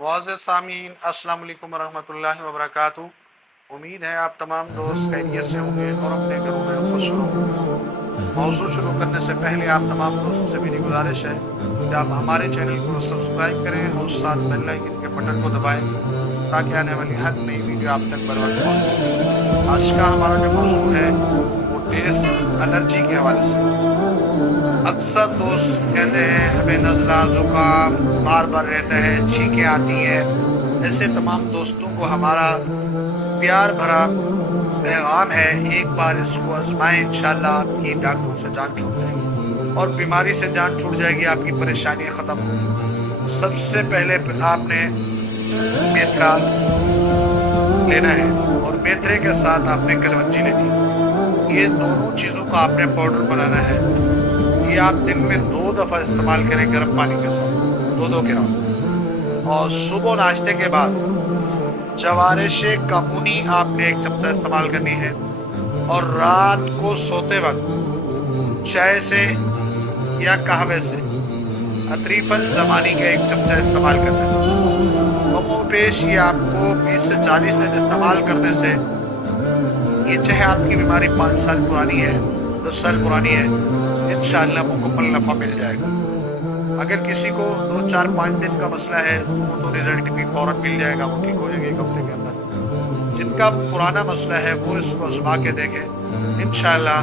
मुअज़्ज़ज़ सामीन, अस्सलाम वालेकुम वरहमतुल्लाहि वबरकातुहू। उम्मीद है आप तमाम दोस्त खैरियत से होंगे और अपने घरों में खुश होंगे। मौज़ू शुरू करने से पहले आप तमाम दोस्तों से मेरी गुजारिश है कि आप हमारे चैनल को सब्सक्राइब करें और साथ बेल आइकन के बटन को दबाएं ताकि आने वाली हर नई वीडियो आप तक बर वक्त पहुंचे। आज का हमारा जो मौज़ू है वो टेस्ट एलर्जी के हवाले से। अक्सर दोस्त कहते हैं हमें नज़ला ज़ुकाम बार बार रहता है, छींकें आती हैं। ऐसे तमाम दोस्तों को हमारा प्यार भरा पैगाम है, एक बार इसको आजमाएं, इंशाल्लाह आपकी डॉक्टरों से जान छूट जाएगी और बीमारी से जान छूट जाएगी, आपकी परेशानियां ख़त्म होंगी। सबसे पहले आपने मेथरा लेना है और मेथरे के साथ आपने कलवंजी लेनी है। ये दोनों चीज़ों का आपने पाउडर बनाना है। ये आप दिन में 2 दफ़ा इस्तेमाल करें गर्म पानी के साथ, 2-2 ग्राम। और सुबह नाश्ते के बाद जवारिश कमूनी आपने 1 चमचा इस्तेमाल करनी है और रात को सोते वक्त चाय से या कहवे से अतरीफल ज़मानी का 1 चमचा इस्तेमाल करना है। कमो पेश ये आपको 20 से 40 दिन इस्तेमाल करने से, ये चाहे आपकी बीमारी 5 साल पुरानी है, 10 साल पुरानी है, इंशाअल्लाह मुकम्मल नफ़ा मिल जाएगा। अगर किसी को 2, 4, 5 दिन का मसला है वो तो रिजल्ट भी फ़ौरन मिल जाएगा, वो ठीक हो जाएगा 1 हफ्ते के अंदर। जिनका पुराना मसला है वो इसको आज़मा के देखें, इंशाअल्लाह।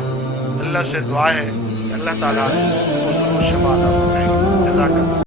अल्लाह से दुआ है कि अल्लाह ताला वो ज़रूर शफ़ा अता फरमाएगा। जज़ाकल्लाह।